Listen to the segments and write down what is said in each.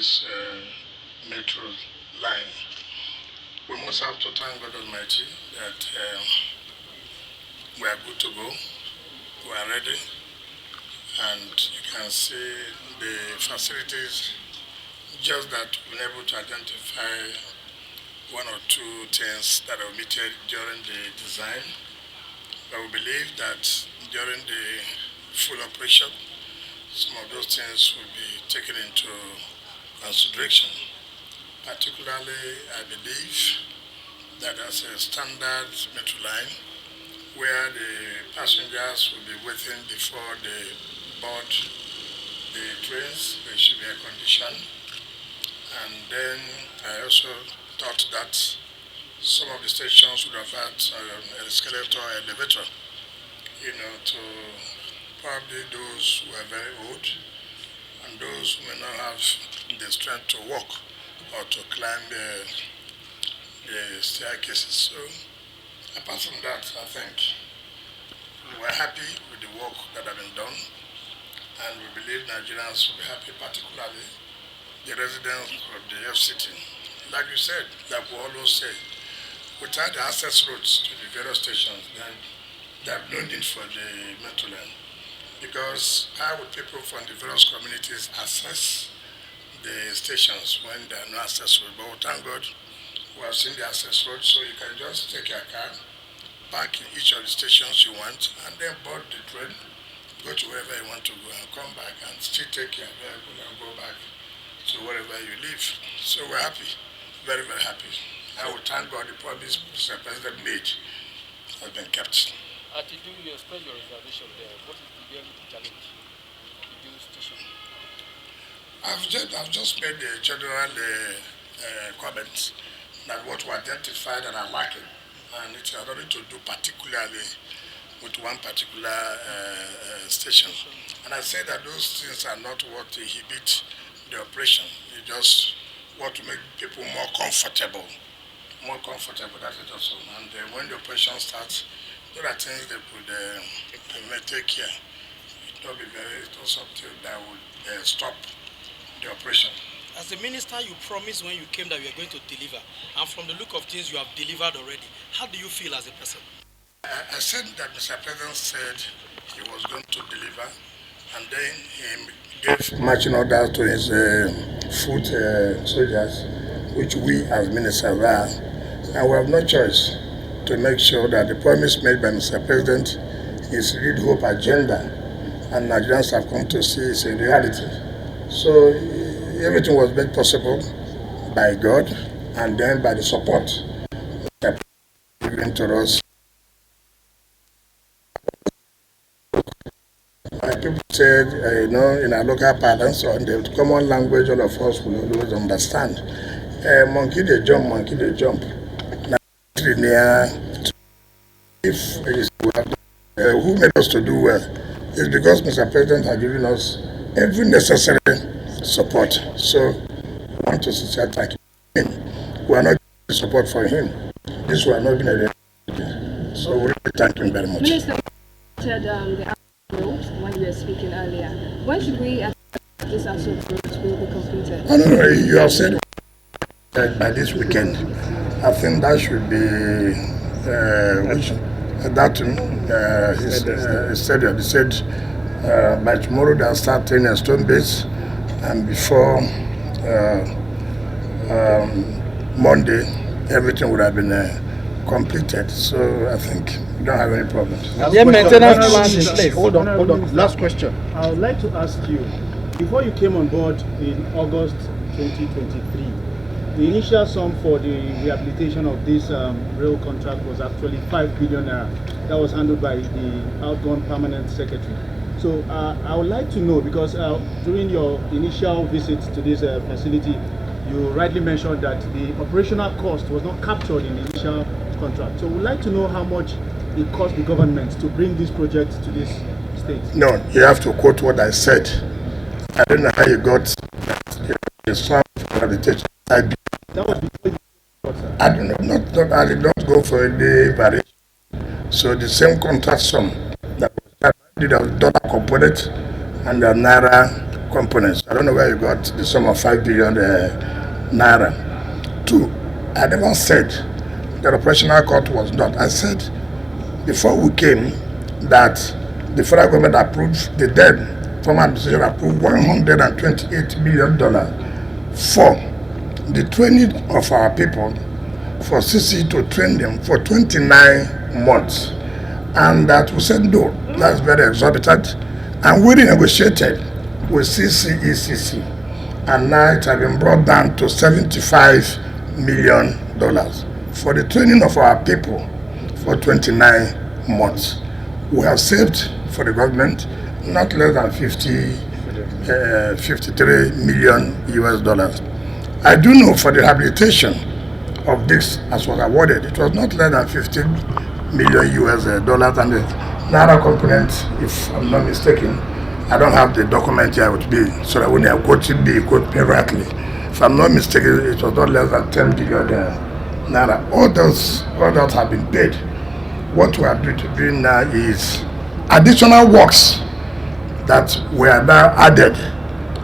this metro line. We must have to thank God Almighty that we are good to go, we are ready, and you can see the facilities, just that we've been able to identify one or two things that are omitted during the design. But we believe that during the full operation, some of those things will be taken into consideration. Particularly, I believe that as a standard metro line, where the passengers will be waiting before they board the trains, they should be air conditioned. And then I also thought that some of the stations would have had an escalator or elevator, to probably those who are very old and those who may not have the strength to walk or to climb the staircases. So apart from that, I think we are happy with the work that has been done, and we believe Nigerians will be happy, particularly the residents of the FCT. Like you said, like we always say, without the access roads to the various stations, then there's no need for the metro line. Because how would people from the various communities access the stations when there are no access roads? But thank God, we have seen the access roads, so you can just take your car, park in each of the stations you want, and then board the train, go to wherever you want to go, and come back and still take your vehicle and go back to wherever you live. So we're happy, very, very happy. I will thank God the promise Mr. President made has been kept. You express your reservation there. What is the reality challenge? The station? I've just made the general comments that what we identified that are lacking, and it's nothing to do particularly with one particular station. And I say that those things are not what inhibit the operation. It's just what to make people more comfortable. That is also. And when the operation starts, there are things they could take care. It will be something that would stop the operation. As the minister, you promised when you came that you were going to deliver, and from the look of things, you have delivered already. How do you feel as a person? I said that Mr. President said he was going to deliver, and then he gave marching orders to his foot soldiers, which we as ministers are, and we have no choice to make sure that the promise made by Mr. President, his Read Hope agenda, and Nigerians have come to see is a reality. So everything was made possible by God and then by the support given to us. Like people said, in our local parlance or in the common language, all of us will always understand. Monkey they jump. If it is who made us to do well, it's because Mr. President has given us every necessary support. So I want to sincerely thank him. We are not getting support for him. This will not be a so we really thank him very much. Minister, the roads when you were speaking earlier. When should we expect this actual roads will be completed? No, you have said by this weekend. I think that should be he said by tomorrow they'll start training a stone base, and before Monday everything would have been completed. So I think we don't have any problems. Maintenance plans in place. Hold on. Last question. I would like to ask you, before you came on board in August 2023, the initial sum for the rehabilitation of this rail contract was actually 5 billion naira. That was handled by the outgone permanent secretary. So I would like to know, because during your initial visit to this facility, you rightly mentioned that the operational cost was not captured in the initial contract. So we'd like to know how much it cost the government to bring this project to this state. No, you have to quote what I said. I don't know how you got the sum for rehabilitation. That was before I don't know. I did not go for any variation. So the same contract sum that was did of dollar component and the naira components. I don't know where you got the sum of 5 billion naira. 2, I never said that operational cost was not. I said before we came that the federal government approved, the then former administration approved $128 million for the training of our people, for CC to train them for 29 months. And that we said no, that's very exorbitant. And we renegotiated with CCECC. And now it has been brought down to $75 million for the training of our people for 29 months. We have saved for the government not less than 53 million US dollars. I do know for the rehabilitation of this, as was awarded, it was not less than 15 million US dollars, and the Naira component, if I'm not mistaken, I don't have the document here with me, so that when I quote it, be quote me rightly. If I'm not mistaken, it was not less than 10 billion Naira. All those have been paid. What we are doing now is additional works that were now added.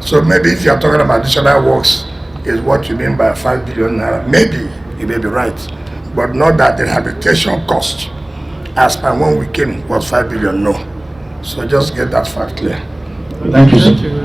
So maybe if you are talking about additional works, is what you mean by 5 billion naira. Maybe you may be right, but not that the rehabilitation cost as per when we came was 5 billion. No. So just get that fact clear. Thank you.